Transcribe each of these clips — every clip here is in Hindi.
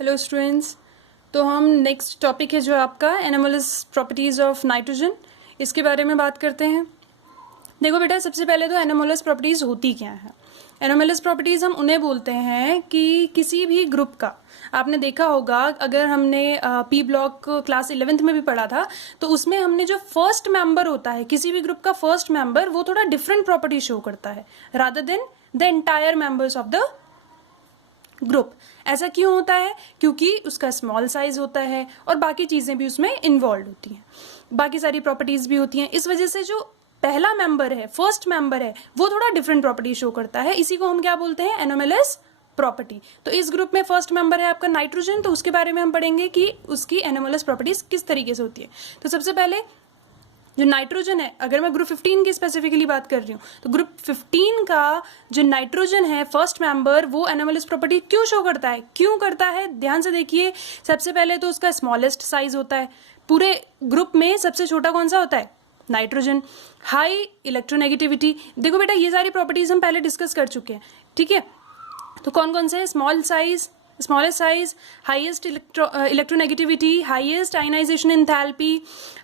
Hello students. तो हम नेक्स्ट टॉपिक है जो आपका एनोमलस प्रॉपर्टीज़ ऑफ नाइट्रोजन, इसके बारे में बात करते हैं। देखो बेटा, सबसे पहले तो एनोमलस प्रॉपर्टीज़ होती क्या है। एनोमलस प्रॉपर्टीज़ हम उन्हें बोलते हैं कि किसी भी ग्रुप का, आपने देखा होगा अगर हमने पी ब्लॉक क्लास 11th में भी पढ़ा था तो उसमें हमने जो फर्स्ट मेंबर होता है किसी भी ग्रुप का, फर्स्ट मेंबर वो थोड़ा डिफरेंट प्रॉपर्टी शो करता है rather than the entire members of the group. ऐसा क्यों होता है? क्योंकि उसका स्मॉल साइज होता है और बाकी चीजें भी उसमें इन्वॉल्व होती हैं, बाकी सारी प्रॉपर्टीज भी होती हैं। इस वजह से जो पहला मेंबर है, फर्स्ट मेंबर है, वो थोड़ा डिफरेंट प्रॉपर्टी शो करता है। इसी को हम क्या बोलते हैं? Anomalous property. तो इस ग्रुप में फर्स्ट मेंबर है आपका नाइट्रोजन, तो उसके बारे में हम पढ़ेंगे कि उसकी एनोमलस प्रॉपर्टीज किस तरीके से होती है। तो सबसे पहले जो नाइट्रोजन है, अगर मैं ग्रुप 15 की स्पेसिफिकली बात कर रही हूँ तो ग्रुप 15 का जो नाइट्रोजन है फर्स्ट मेंबर, वो एनोमलस प्रॉपर्टी क्यों शो करता है? क्यों करता है ध्यान से देखिए। सबसे पहले तो उसका स्मॉलेस्ट साइज होता है। पूरे ग्रुप में सबसे छोटा कौन सा होता है? नाइट्रोजन। High electronegativity. देखो बेटा, ये सारी प्रॉपर्टीज हम पहले डिस्कस कर चुके हैं, ठीक है। तो कौन कौन से? Small size, smallest size, highest electronegativity, highest ionization enthalpy,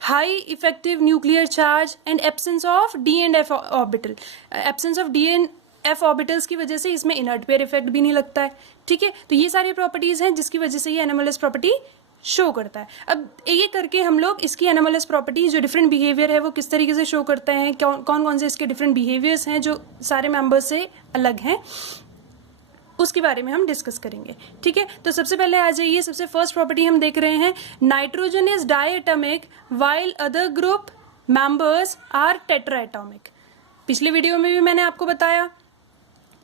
high effective nuclear charge and absence of d and f orbital. Absence of d and f orbitals की वजह से इसमें इनर्ट पेयर इफेक्ट भी नहीं लगता है, ठीक है। तो ये सारी प्रॉपर्टीज हैं जिसकी वजह से ये एनोमलस प्रॉपर्टी शो करता है। अब ये करके हम लोग इसकी एनोमलस प्रॉपर्टी जो डिफरेंट बिहेवियर है वो किस तरीके से शो करते हैं, कौन कौन से इसके डिफरेंट बिहेवियर्स हैं जो सारे मेंबर्स से अलग हैं, उसके बारे में हम डिस्कस करेंगे, ठीक है। तो सबसे पहले आ जाइए, सबसे फर्स्ट प्रॉपर्टी हम देख रहे हैं, nitrogen is diatomic while other group members are tetratomic. पिछले वीडियो में भी मैंने आपको बताया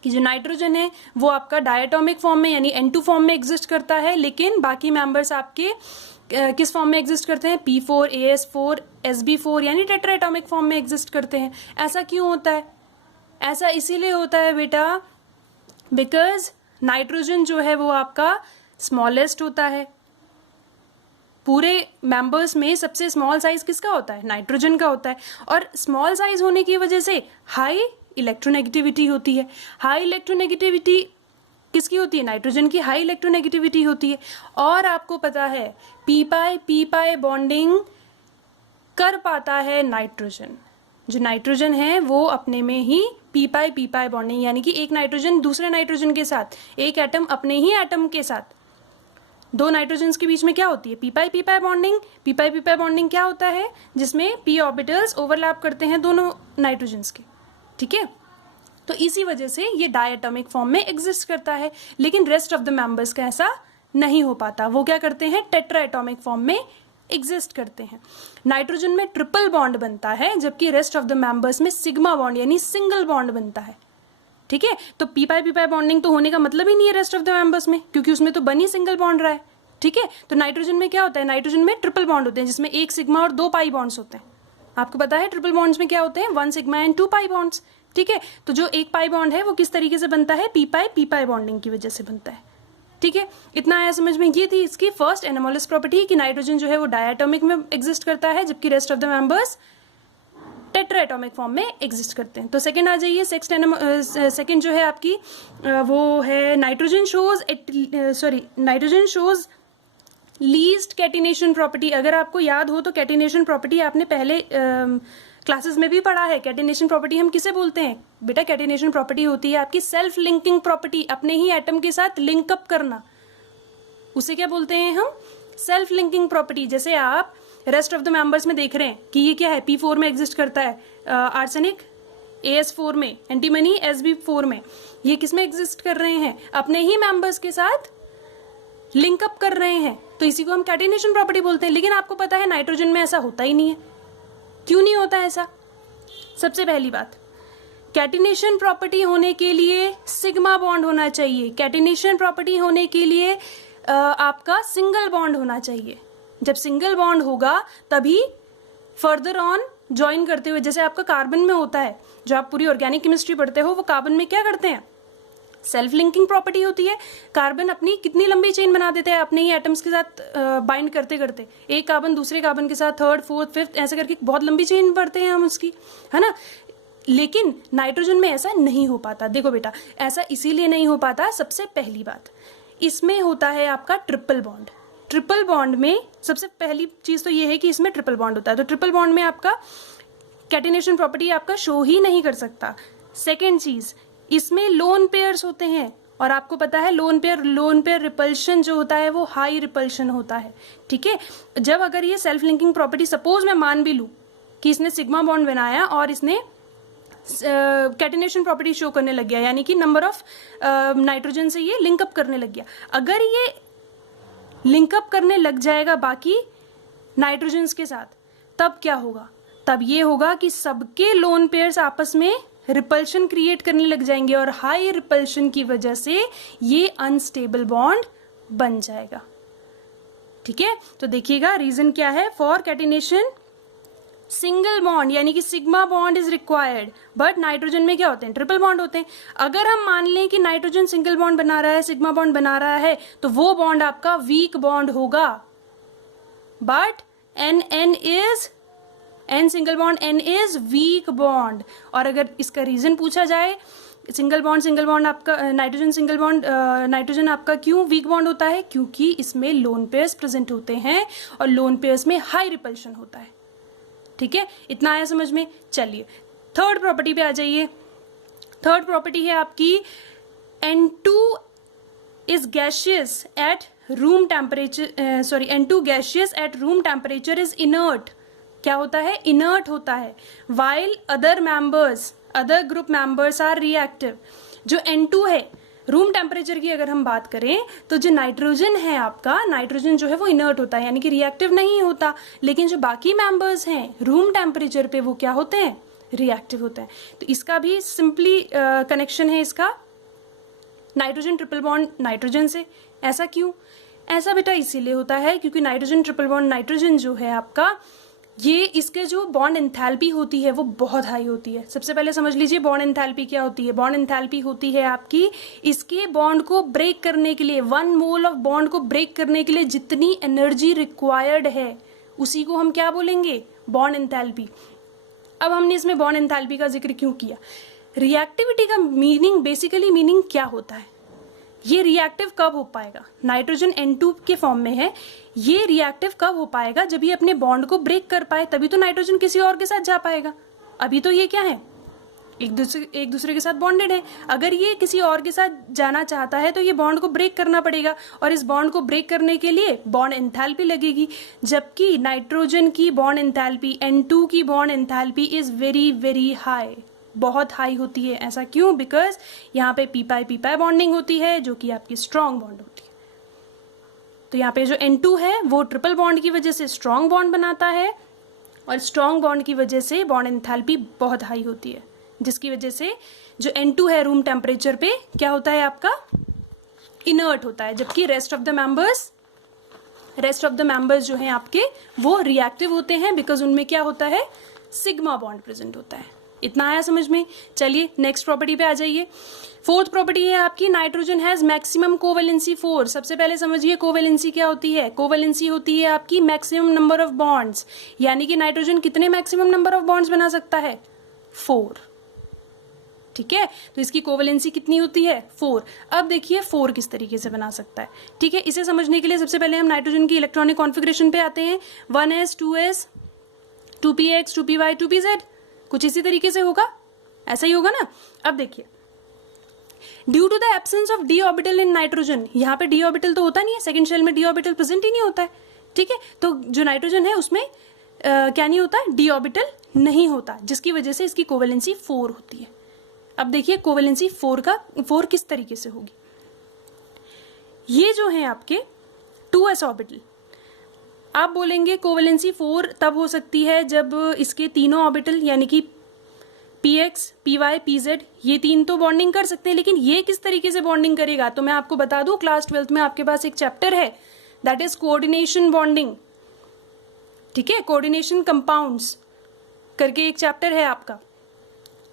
कि जो नाइट्रोजन है वो आपका डायएटॉमिक फॉर्म में यानी N2 फॉर्म में एग्जिस्ट करता है, लेकिन बाकी मेंबर्स आपके किस फॉर्म में एग्जिस्ट करते हैं? P4, AS4, SB4 यानी टेट्राएटॉमिक फॉर्म में एग्जिस्ट करते हैं। ऐसा क्यों होता है? ऐसा इसीलिए होता है बेटा बिकॉज नाइट्रोजन जो है वो आपका स्मॉलेस्ट होता है। पूरे मेंबर्स में सबसे स्मॉल साइज किसका होता है? नाइट्रोजन का होता है। और स्मॉल साइज होने की वजह से हाई इलेक्ट्रोनेगेटिविटी होती है। हाई इलेक्ट्रोनेगेटिविटी किसकी होती है? नाइट्रोजन की हाई इलेक्ट्रोनेगेटिविटी होती है। और आपको पता है पी पाई बॉन्डिंग कर पाता है नाइट्रोजन। जो नाइट्रोजन है वो अपने में ही पी पाई बॉन्डिंग, यानी कि एक नाइट्रोजन दूसरे नाइट्रोजन के साथ, एक एटम अपने ही एटम के साथ, दो नाइट्रोजन के बीच में क्या होती है? P pi bonding. P pi bonding क्या होता है? जिसमें पी ऑर्बिटल्स ओवरलैप करते हैं दोनों नाइट्रोजन के, ठीक है। तो इसी वजह से ये डायएटॉमिक फॉर्म में एग्जिस्ट करता है, लेकिन रेस्ट ऑफ द मेंबर्स का ऐसा नहीं हो पाता। वो क्या करते हैं? टेट्राएटॉमिक फॉर्म में एग्जिस्ट करते हैं। नाइट्रोजन में ट्रिपल बॉन्ड बनता है, जबकि रेस्ट ऑफ द मेंबर्स में सिग्मा बॉन्ड यानी सिंगल बॉन्ड बनता है, ठीक है। तो पी पाई बॉन्डिंग तो होने का मतलब ही नहीं है रेस्ट ऑफ द मेंबर्स में, क्योंकि उसमें तो बनी सिंगल बॉन्ड रहा है, ठीक है। तो नाइट्रोजन में क्या होता है? नाइट्रोजन में ट्रिपल बॉन्ड होते हैं, जिसमें एक सिग्मा और दो पाई बॉन्ड्स होते हैं। आपको पता है ट्रिपल बॉन्ड्स में क्या होते हैं? 1 सिग्मा एंड 2 पाई बॉन्ड्स, ठीक है। तो जो एक पाई बॉन्ड है वो किस तरीके से बनता है? पी पाई बॉन्डिंग की वजह से बनता है, ठीक है। इतना आया समझ में? ये थी इसकी फर्स्ट एनोमलस प्रॉपर्टी कि नाइट्रोजन जो है वो डायएटॉमिक में एग्जिस्ट करता है, जबकि rest of the members tetratomic form में एग्जिस्ट करते हैं। तो सेकंड आ जाइए। सेकंड जो है आपकी वो है nitrogen shows least catenation property. अगर आपको याद हो तो कैटिनेशन प्रॉपर्टी आपने पहले क्लासेस में भी पढ़ा है। कैटिनेशन प्रॉपर्टी हम किसे बोलते हैं? बेटा, कैटिनेशन प्रॉपर्टी होती है आपकी सेल्फ लिंकिंग प्रॉपर्टी, अपने ही एटम के साथ लिंकअप करना, उसे क्या बोलते हैं हम? Self linking property. जैसे आप रेस्ट ऑफ द मेंबर्स में देख रहे हैं कि ये क्या है? P4 में एग्जिस्ट करता है, आर्सेनिक AS4 में, एंटीमनी SB4 में। ये किस में एग्जिस्ट कर रहे हैं? अपने ही मेंबर्स के साथ लिंकअप कर रहे हैं, तो इसी को हम कैटिनेशन प्रॉपर्टी बोलते हैं। लेकिन आपको पता है नाइट्रोजन में ऐसा होता ही नहीं है। क्यों नहीं होता ऐसा? सबसे पहली बात, कैटिनेशन प्रॉपर्टी होने के लिए सिग्मा बॉन्ड होना चाहिए। कैटिनेशन प्रॉपर्टी होने के लिए आपका सिंगल बॉन्ड होना चाहिए। जब सिंगल बॉन्ड होगा तभी फर्दर ऑन ज्वाइन करते हुए, जैसे आपका कार्बन में होता है, जो आप पूरी ऑर्गेनिक केमिस्ट्री पढ़ते हो, वो कार्बन में क्या करते हैं? सेल्फ लिंकिंग प्रॉपर्टी होती है। कार्बन अपनी कितनी लंबी चेन बना देते हैं अपने ही एटम्स के साथ बाइंड करते करते, एक कार्बन दूसरे कार्बन के साथ, थर्ड फोर्थ फिफ्थ ऐसे करके बहुत लंबी चेन पढ़ते हैं हम उसकी, है ना। लेकिन नाइट्रोजन में ऐसा नहीं हो पाता। देखो बेटा, ऐसा इसीलिए नहीं हो पाता, सबसे पहली बात, इसमें होता है आपका ट्रिपल बॉन्ड। ट्रिपल बॉन्ड में सबसे पहली चीज तो ये है कि इसमें ट्रिपल बॉन्ड होता है, तो ट्रिपल बॉन्ड में आपका कैटिनेशन प्रॉपर्टी आपका शो ही नहीं कर सकता। सेकेंड चीज, इसमें लोन पेयर्स होते हैं, और आपको पता है लोन पेयर रिपल्शन जो होता है वो हाई रिपल्शन होता है। ठीक है, जब अगर ये सेल्फ लिंकिंग प्रॉपर्टी, सपोज मैं मान भी लूं कि इसने सिग्मा बॉन्ड बनाया और इसने कैटिनेशन प्रॉपर्टी शो करने लग गया, यानी कि नंबर ऑफ नाइट्रोजन से ये लिंकअप करने लग गया। अगर ये लिंकअप करने लग जाएगा बाकी नाइट्रोजन्स के साथ, तब क्या होगा? तब ये होगा कि सबके लोन पेयर्स आपस में रिपल्शन क्रिएट करने लग जाएंगे और हाई रिपल्शन की वजह से ये अनस्टेबल बॉन्ड बन जाएगा। ठीक है, तो देखिएगा रीजन क्या है। फॉर कैटिनेशन सिंगल बॉन्ड यानी कि sigma bond is required, but nitrogen में क्या होते हैं? ट्रिपल बॉन्ड होते हैं। अगर हम मान लें कि नाइट्रोजन सिंगल बॉन्ड बना रहा है, सिग्मा बॉन्ड बना रहा है, तो वो बॉन्ड आपका वीक बॉन्ड होगा। But N single bond N is weak bond. और अगर इसका रीजन पूछा जाए, सिंगल बॉन्ड आपका नाइट्रोजन आपका क्यों वीक बॉन्ड होता है? क्योंकि इसमें लोन पेयर्स प्रेजेंट होते हैं और लोन पेयर्स में हाई रिपल्शन होता है। ठीक है, इतना आया समझ में। चलिए थर्ड प्रॉपर्टी पे आ जाइए। थर्ड प्रॉपर्टी है आपकी N2 is gaseous at room temperature, N2 gaseous at room temperature is inert. क्या होता है? इनर्ट होता है। While other group members are reactive. जो N2 है, रूम टेम्परेचर की अगर हम बात करें तो जो नाइट्रोजन है आपका, नाइट्रोजन जो है वो इनर्ट होता है यानी कि रिएक्टिव नहीं होता, लेकिन जो बाकी मेंबर्स हैं रूम टेम्परेचर पे वो क्या होते हैं? रिएक्टिव होते हैं। तो इसका भी सिंपली कनेक्शन है इसका नाइट्रोजन ट्रिपल बॉन्ड नाइट्रोजन से। ऐसा क्यों? ऐसा बेटा इसीलिए होता है क्योंकि नाइट्रोजन ट्रिपल बॉन्ड नाइट्रोजन जो है आपका, ये इसके जो बॉन्ड एंथैल्पी होती है वो बहुत हाई होती है। सबसे पहले समझ लीजिए बॉन्ड एंथैल्पी क्या होती है। बॉन्ड एंथैल्पी होती है आपकी इसके बॉन्ड को ब्रेक करने के लिए, 1 मोल ऑफ बॉन्ड को ब्रेक करने के लिए जितनी एनर्जी रिक्वायर्ड है उसी को हम क्या बोलेंगे? Bond enthalpy. अब हमने इसमें बॉन्ड एंथैल्पी का जिक्र क्यों किया? रिएक्टिविटी का बेसिकली मीनिंग क्या होता है? ये रिएक्टिव कब हो पाएगा? नाइट्रोजन N2 के फॉर्म में है, ये रिएक्टिव कब हो पाएगा? जब ये अपने बॉन्ड को ब्रेक कर पाए, तभी तो नाइट्रोजन किसी और के साथ जा पाएगा। अभी तो ये क्या है? एक दूसरे के साथ बॉन्डेड है। अगर ये किसी और के साथ जाना चाहता है तो ये बॉन्ड को ब्रेक करना पड़ेगा, और इस बॉन्ड को ब्रेक करने के लिए बॉन्ड एंथैल्पी लगेगी, जबकि नाइट्रोजन की बॉन्ड एंथैल्पी, N2 की bond enthalpy is very very high, बहुत हाई होती है। ऐसा क्यों? बिकॉज यहाँ पे पी पाई बॉन्डिंग होती है जो कि आपकी स्ट्रॉन्ग बॉन्ड होती है। तो यहाँ पे जो N2 है वो ट्रिपल बॉन्ड की वजह से स्ट्रॉन्ग बॉन्ड बनाता है, और स्ट्रॉन्ग बॉन्ड की वजह से बॉन्ड एंथैल्पी बहुत हाई होती है, जिसकी वजह से जो N2 है रूम टेम्परेचर पे क्या होता है आपका? इनर्ट होता है, जबकि रेस्ट ऑफ द मेंबर्स जो हैं आपके वो रिएक्टिव होते हैं, बिकॉज उनमें क्या होता है? सिग्मा बॉन्ड प्रेजेंट होता है। इतना आया समझ में। चलिए नेक्स्ट प्रॉपर्टी पे आ जाइए। फोर्थ प्रॉपर्टी है आपकी nitrogen has maximum covalency force. सबसे पहले समझिए कोवेलेंसी क्या होती है। कोवेलेंसी होती है आपकी मैक्सिमम नंबर ऑफ बॉन्ड्स, यानी कि नाइट्रोजन कितने मैक्सिमम नंबर ऑफ बॉन्ड्स बना सकता है? 4। ठीक है, तो इसकी कोवेलेंसी कितनी होती है? 4। अब देखिए 4 किस तरीके से बना सकता है। ठीक है, इसे समझने के लिए सबसे पहले हम नाइट्रोजन की इलेक्ट्रॉनिक कॉन्फ़िगरेशन पे आते हैं। 1s 2s 2px 2py 2pz, कुछ इसी तरीके से होगा, ऐसा ही होगा ना। अब देखिए due to the absence of D orbital in nitrogen, यहाँ पे डी ऑर्बिटल तो होता नहीं है, सेकंड शेल में डी ऑर्बिटल प्रेजेंट ही नहीं होता है। ठीक है, तो जो नाइट्रोजन है उसमें क्या नहीं होता? डी ऑर्बिटल नहीं होता, जिसकी वजह से इसकी कोवेलेंसी 4 होती है। अब देखिए कोवेलेंसी 4 किस तरीके से होगी। ये जो है आपके 2s ऑर्बिटल, आप बोलेंगे कोवेलेंसी 4 तब हो सकती है जब इसके तीनों ऑर्बिटल यानी कि px py pz ये तीन तो बॉन्डिंग कर सकते हैं, लेकिन ये किस तरीके से बॉन्डिंग करेगा? तो मैं आपको बता दूं, क्लास 12th में आपके पास एक चैप्टर है दैट इज कोऑर्डिनेशन बॉन्डिंग। ठीक है, कोऑर्डिनेशन कंपाउंड्स करके एक चैप्टर है आपका।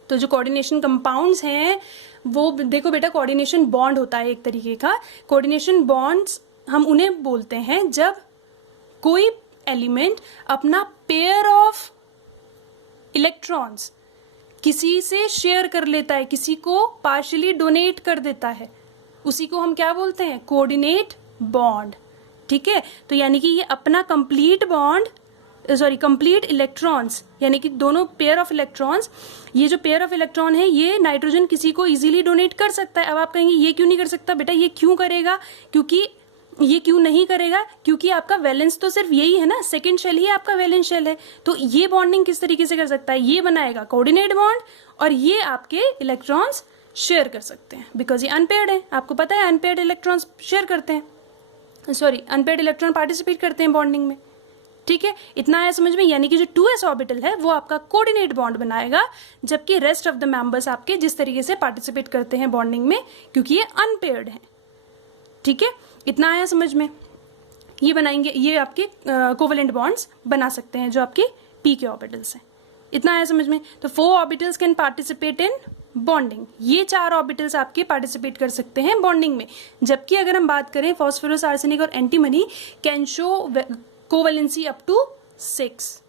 तो जो कोऑर्डिनेशन कंपाउंड्स हैं वो देखो बेटा, कोऑर्डिनेशन बॉन्ड होता है एक तरीके का। कोऑर्डिनेशन बॉन्ड्स हम उन्हें बोलते हैं जब कोई एलिमेंट अपना पेयर ऑफ इलेक्ट्रॉन्स किसी से शेयर कर लेता है, किसी को पार्शियली डोनेट कर देता है, उसी को हम क्या बोलते हैं, कोऑर्डिनेट बॉन्ड। ठीक है, तो यानी कि ये अपना कंप्लीट इलेक्ट्रॉन्स, यानी कि दोनों पेयर ऑफ इलेक्ट्रॉन्स, ये जो पेयर ऑफ इलेक्ट्रॉन है ये नाइट्रोजन किसी को इजीली डोनेट कर सकता है। अब आप कहेंगे ये क्यों नहीं कर सकता, बेटा ये क्यों करेगा, क्योंकि ये क्यों नहीं करेगा, क्योंकि आपका वैलेंस तो सिर्फ यही है ना, सेकंड शेल ही आपका वैलेंस शेल है। तो ये बॉन्डिंग किस तरीके से कर सकता है, ये बनाएगा कोऑर्डिनेट बॉन्ड और ये आपके इलेक्ट्रॉन्स शेयर कर सकते हैं, बिकॉज ये अनपेयर्ड है। आपको पता है अनपेयर्ड इलेक्ट्रॉन्स शेयर करते हैं, सॉरी अनपेयर्ड इलेक्ट्रॉन पार्टिसिपेट करते हैं बॉन्डिंग में। ठीक है, इतना आया समझ में, यानी कि जो 2s ऑर्बिटल है वो आपका कोऑर्डिनेट बॉन्ड बनाएगा, जबकि रेस्ट ऑफ द मेंबर्स आपके जिस तरीके से पार्टिसिपेट करते हैं बॉन्डिंग में, क्योंकि ये अनपेयर्ड है। ठीक है, इतना आया समझ में, ये बनाएंगे, ये आपके कोवेलेंट बॉन्ड्स बना सकते हैं जो आपके p के ऑर्बिटल्स हैं। इतना आया समझ में। तो 4 orbitals can participate in bonding, ये 4 ऑर्बिटल्स आपके पार्टिसिपेट कर सकते हैं बॉन्डिंग में। जबकि अगर हम बात करें फॉस्फोरस, आर्सेनिक और antimony can show covalency up to 6,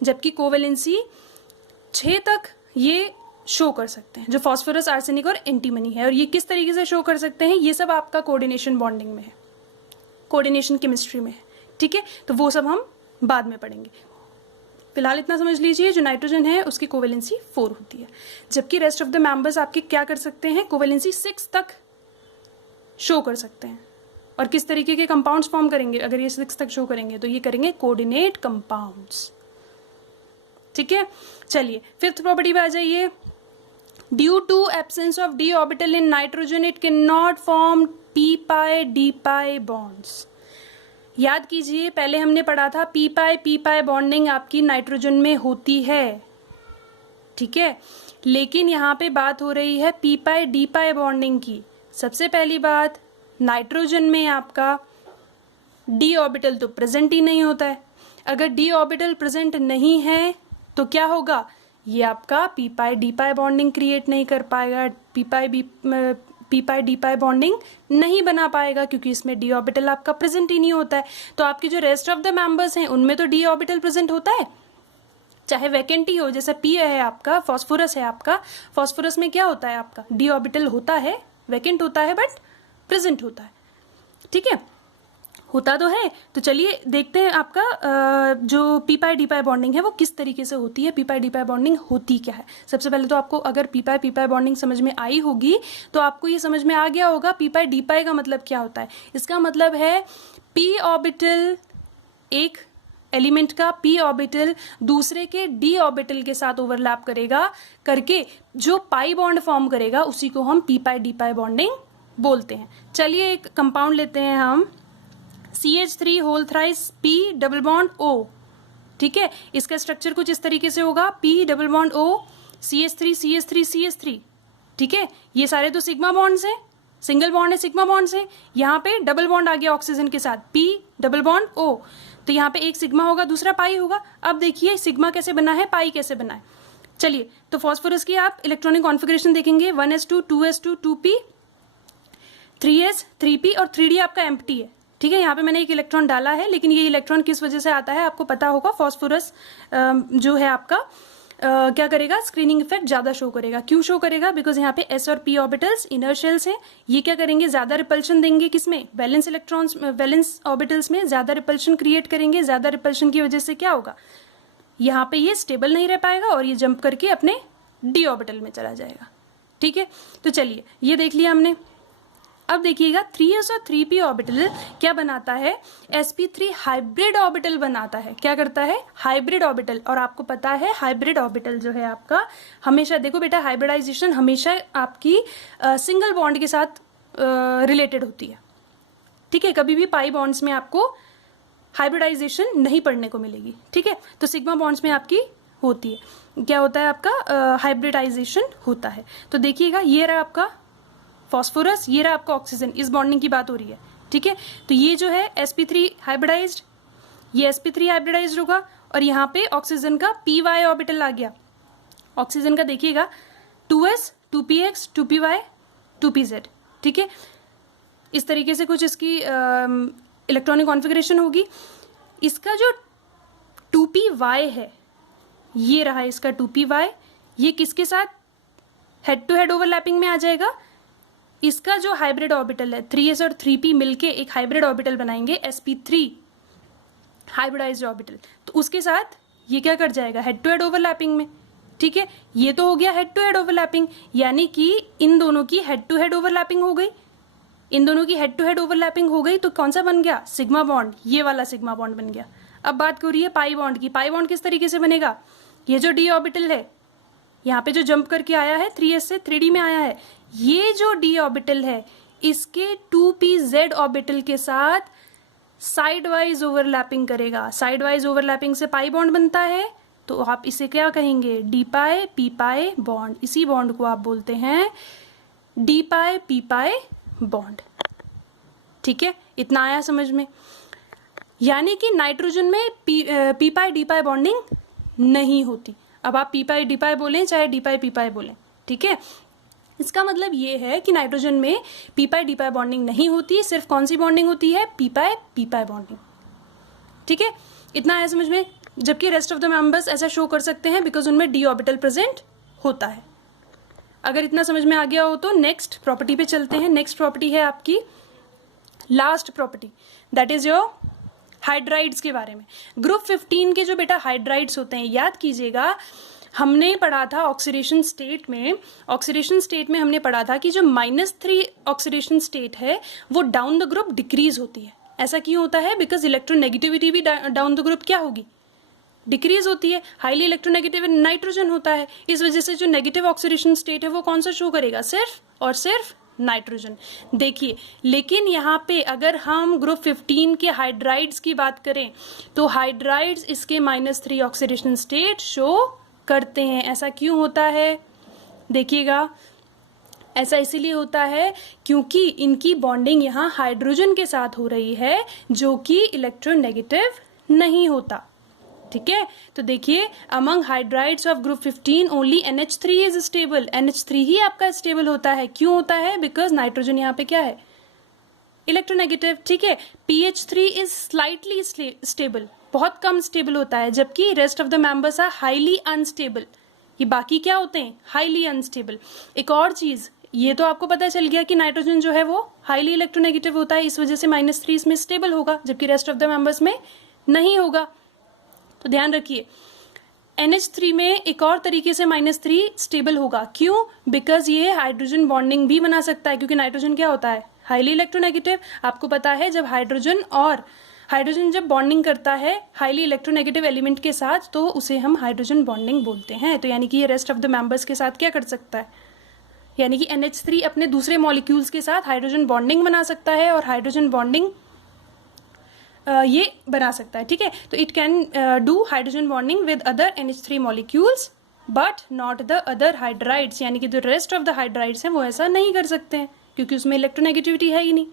जबकि कोवेलेंसी 6 तक ये शो कर सकते हैं, जो फॉस्फोरस, आर्सेनिक और एंटीमनी है। और ये किस तरीके से शो कर सकते हैं, ये सब आपका कोऑर्डिनेशन बॉन्डिंग में है, कोऑर्डिनेशन केमिस्ट्री में है। ठीक है, तो वो सब हम बाद में पढ़ेंगे। फिलहाल इतना समझ लीजिए, जो नाइट्रोजन है उसकी कोवेलेंसी 4 होती है, जबकि रेस्ट ऑफ द मेंबर्स आपके क्या कर सकते हैं, कोवेलेंसी 6 तक शो कर सकते हैं। और किस तरीके के कंपाउंड्स फॉर्म करेंगे, अगर ये 6 तक शो करेंगे तो ये करेंगे कोऑर्डिनेट कंपाउंड्स। ठीक है, चलिए 5th प्रॉपर्टी पे आ जाइए। Due to absence of d orbital in nitrogen it can not form p pi d pi bonds. याद कीजिए, पहले हमने पढ़ा था p पाई बॉन्डिंग आपकी नाइट्रोजन में होती है। ठीक है, लेकिन यहाँ पे बात हो रही है p pi d pi bonding की। सबसे पहली बात, नाइट्रोजन में आपका d ऑर्बिटल तो प्रेजेंट ही नहीं होता है। अगर d ऑर्बिटल प्रेजेंट नहीं है तो क्या होगा, ये आपका p pi d pi bonding create नहीं कर पाएगा, p pi d pi bonding नहीं बना पाएगा, क्योंकि इसमें d ऑर्बिटल आपका प्रेजेंट ही नहीं होता है। तो आपके जो रेस्ट ऑफ द मेंबर्स हैं उनमें तो d ऑर्बिटल प्रेजेंट होता है, चाहे वैकेंट ही हो। जैसा p है आपका, फॉस्फोरस है आपका, फॉस्फोरस में क्या होता है आपका, d ऑर्बिटल होता है, वैकेंट होता है बट प्रेजेंट होता है। ठीक है, होता तो है। तो चलिए देखते हैं आपका जो p pi d pi bonding है वो किस तरीके से होती है, p pi d pi bonding होती क्या है। सबसे पहले तो आपको अगर p पाई बॉन्डिंग समझ में आई होगी तो आपको ये समझ में आ गया होगा p पाई d पाई का मतलब क्या होता है। इसका मतलब है p ऑर्बिटल, एक एलिमेंट का p ऑर्बिटल दूसरे के d ऑर्बिटल के साथ ओवरलैप करेगा, करके जो पाई बॉन्ड फॉर्म करेगा उसी को हम p pi d pi bonding बोलते हैं। चलिए एक कंपाउंड लेते हैं हम, CH3 whole thrice P double bond O। ठीक है, इसका स्ट्रक्चर कुछ इस तरीके से होगा, P double bond O CH3 CH3 CH3। ठीक है, ये सारे तो सिग्मा बॉन्ड्स हैं, सिंगल बॉन्ड है, सिग्मा बॉन्ड्स हैं। यहाँ पे डबल बॉन्ड आ गया ऑक्सीजन के साथ, P डबल बॉन्ड O। तो यहाँ पे एक सिग्मा होगा, दूसरा पाई होगा। अब देखिए सिग्मा कैसे बना है, पाई कैसे बना है। चलिए, तो फॉस्फोरस की आप इलेक्ट्रॉनिक कॉन्फ़िगरेशन देखेंगे, 1s2 2s2 2p 3s 3p और 3d आपका एम्प्टी है। ठीक है, यहाँ पे मैंने एक इलेक्ट्रॉन डाला है, लेकिन ये इलेक्ट्रॉन किस वजह से आता है आपको पता होगा। फॉस्फोरस जो है आपका क्या करेगा, स्क्रीनिंग इफेक्ट ज्यादा शो करेगा। क्यों शो करेगा, बिकॉज यहाँ पे s और p ऑर्बिटल्स इनर शेल्स हैं, ये क्या करेंगे, ज्यादा रिपल्शन देंगे किसमें, वैलेंस इलेक्ट्रॉन्स, वैलेंस ऑर्बिटल्स में ज्यादा रिपल्शन क्रिएट करेंगे। ज्यादा रिपल्शन की वजह से क्या होगा, यहाँ पे ये स्टेबल नहीं रह पाएगा और ये जंप करके अपने d ऑर्बिटल में चला जाएगा। ठीक है, तो चलिए ये देख लिया हमने। अब देखिएगा 3s और 3p ऑर्बिटल क्या बनाता है, sp3 हाइब्रिड ऑर्बिटल बनाता है। क्या करता है, हाइब्रिड ऑर्बिटल। और आपको पता है हाइब्रिड ऑर्बिटल जो है आपका हमेशा, देखो बेटा हाइब्रिडाइजेशन हमेशा आपकी सिंगल बॉन्ड के साथ रिलेटेड होती है। ठीक है, कभी भी पाई बॉन्ड्स में आपको हाइब्रिडाइजेशन नहीं पढ़ने को मिलेगी। ठीक है, तो सिग्मा बॉन्ड्स में आपकी होती है, क्या होता है आपका हाइब्रिडाइजेशन होता है। तो देखिएगा ये रहा आपका फॉस्फोरस, ये रहा आपका ऑक्सीजन, इस बॉन्डिंग की बात हो रही है। ठीक है, तो ये जो है sp3 हाइब्रिडाइज्ड, ये sp3 हाइब्रिडाइज्ड होगा और यहाँ पे ऑक्सीजन का py ऑर्बिटल आ गया। ऑक्सीजन का देखिएगा 2s 2px 2py 2pz। ठीक है, इस तरीके से कुछ इसकी इलेक्ट्रॉनिक कॉन्फ़िगरेशन होगी। इसका जो 2py है, ये रहा इसका 2py, ये किसके साथ हेड टू हेड ओवरलैपिंग में आ जाएगा, इसका जो हाइब्रिड ऑर्बिटल है 3s और 3p मिलके एक हाइब्रिड ऑर्बिटल बनाएंगे sp3 हाइब्रिडाइज्ड ऑर्बिटल, तो उसके साथ ये क्या कर जाएगा, हेड टू हेड ओवरलैपिंग में। ठीक है, ये तो हो गया हेड टू हेड ओवरलैपिंग, यानी कि इन दोनों की हेड टू हेड ओवरलैपिंग हो गई। इन दोनों की हेड टू हेड ओवरलैपिंग हो गई तो कौन सा बन गया, सिग्मा बॉन्ड, ये वाला सिग्मा बॉन्ड बन गया। अब बात करिए पाई बॉन्ड की। पाई बॉन्ड किस तरीके से बनेगा, ये जो डी ऑर्बिटल है यहाँ पे जो जंप करके आया है 3s से 3d में आया है, ये जो डी ऑर्बिटल है इसके 2pz ऑर्बिटल के साथ साइड वाइज ओवरलैपिंग करेगा। साइड वाइज ओवरलैपिंग से पाई बॉन्ड बनता है, तो आप इसे क्या कहेंगे, डी पाई पी पाई बॉन्ड। इसी बॉन्ड को आप बोलते हैं डी पाई पी पाई बॉन्ड। ठीक है, इतना आया समझ में। यानी कि नाइट्रोजन में पी पाई डी पाई बॉन्डिंग नहीं होती। अब आप पी पाई डी पाई बोलें चाहे डी पाई पी पाई बोलें, ठीक है, इसका मतलब ये है कि नाइट्रोजन में पी पाई डी पाई बॉन्डिंग नहीं होती, सिर्फ कौन सी बॉन्डिंग होती है, पी पाई बॉन्डिंग। ठीक है, इतना आया समझ में। जबकि रेस्ट ऑफ द मेंबर्स ऐसा शो कर सकते हैं बिकॉज उनमें डी ऑर्बिटल प्रेजेंट होता है। अगर इतना समझ में आ गया हो तो नेक्स्ट प्रॉपर्टी पे चलते हैं। नेक्स्ट प्रॉपर्टी है आपकी last property, that is your hydrides के बारे में। ग्रुप 15 के जो बेटा हाइड्राइड्स होते हैं, याद कीजिएगा हमने पढ़ा था ऑक्सीडेशन स्टेट में, ऑक्सीडेशन स्टेट में हमने पढ़ा था कि जो -3 ऑक्सीडेशन स्टेट है वो डाउन द ग्रुप डिक्रीज होती है। ऐसा क्यों होता है, बिकॉज इलेक्ट्रोनेगेटिविटी भी डाउन द ग्रुप क्या होगी, डिक्रीज होती है। हाईली इलेक्ट्रोनेगेटिव नाइट्रोजन होता है, इस वजह से जो नेगेटिव ऑक्सीडेशन स्टेट है वो कौन सा शो करेगा, सिर्फ और सिर्फ नाइट्रोजन। देखिए, लेकिन यहाँ पे अगर हम ग्रुप 15 के हाइड्राइड्स की बात करें तो हाइड्राइड्स इसके -3 ऑक्सीडेशन स्टेट शो करते हैं। ऐसा क्यों होता है, देखिएगा, ऐसा इसीलिए होता है क्योंकि इनकी बॉन्डिंग यहाँ हाइड्रोजन के साथ हो रही है जो कि इलेक्ट्रोनेगेटिव नहीं होता। ठीक है, तो देखिए among hydrides of group 15 only NH3 is stable. NH3 ही आपका स्टेबल होता है। क्यों होता है, बिकॉज नाइट्रोजन यहाँ पे क्या है, इलेक्ट्रोनेगेटिव। ठीक है, PH3 इज स्लाइटली स्टेबल, बहुत कम स्टेबल होता है, जबकि rest of the members are highly unstable. ये बाकी क्या होते हैं, हाईली अनस्टेबल। एक और चीज, ये तो आपको पता चल गया कि नाइट्रोजन जो है वो हाईली इलेक्ट्रोनेगेटिव होता है, इस वजह से -3 इसमें स्टेबल होगा, जबकि रेस्ट ऑफ द मेंबर्स में नहीं होगा। तो ध्यान रखिए, NH3 में एक और तरीके से -3 स्टेबल होगा। क्यों, बिकॉज ये हाइड्रोजन बॉन्डिंग भी बना सकता है, क्योंकि नाइट्रोजन क्या होता है, हाईली इलेक्ट्रोनेगेटिव। आपको पता है जब हाइड्रोजन जब बॉन्डिंग करता है हाईली इलेक्ट्रोनेगेटिव एलिमेंट के साथ तो उसे हम हाइड्रोजन बॉन्डिंग बोलते हैं। तो यानी कि ये रेस्ट ऑफ द मेंबर्स के साथ क्या कर सकता है, यानी कि NH3 अपने दूसरे मॉलिक्यूल्स के साथ हाइड्रोजन बॉन्डिंग बना सकता है और हाइड्रोजन बॉन्डिंग ये बना सकता है। ठीक है, तो it can do hydrogen bonding with other NH3 molecules but not the other hydrides, यानी कि जो रेस्ट ऑफ द हाइड्राइड्स हैं वो ऐसा नहीं कर सकते हैं क्योंकि उसमें इलेक्ट्रोनेगेटिविटी है ही नहीं।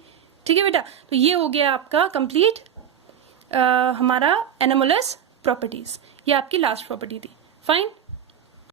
ठीक है बेटा, तो ये हो गया आपका कंप्लीट हमारा एनोमलस प्रॉपर्टीज। ये आपकी लास्ट प्रॉपर्टी थी। फाइन,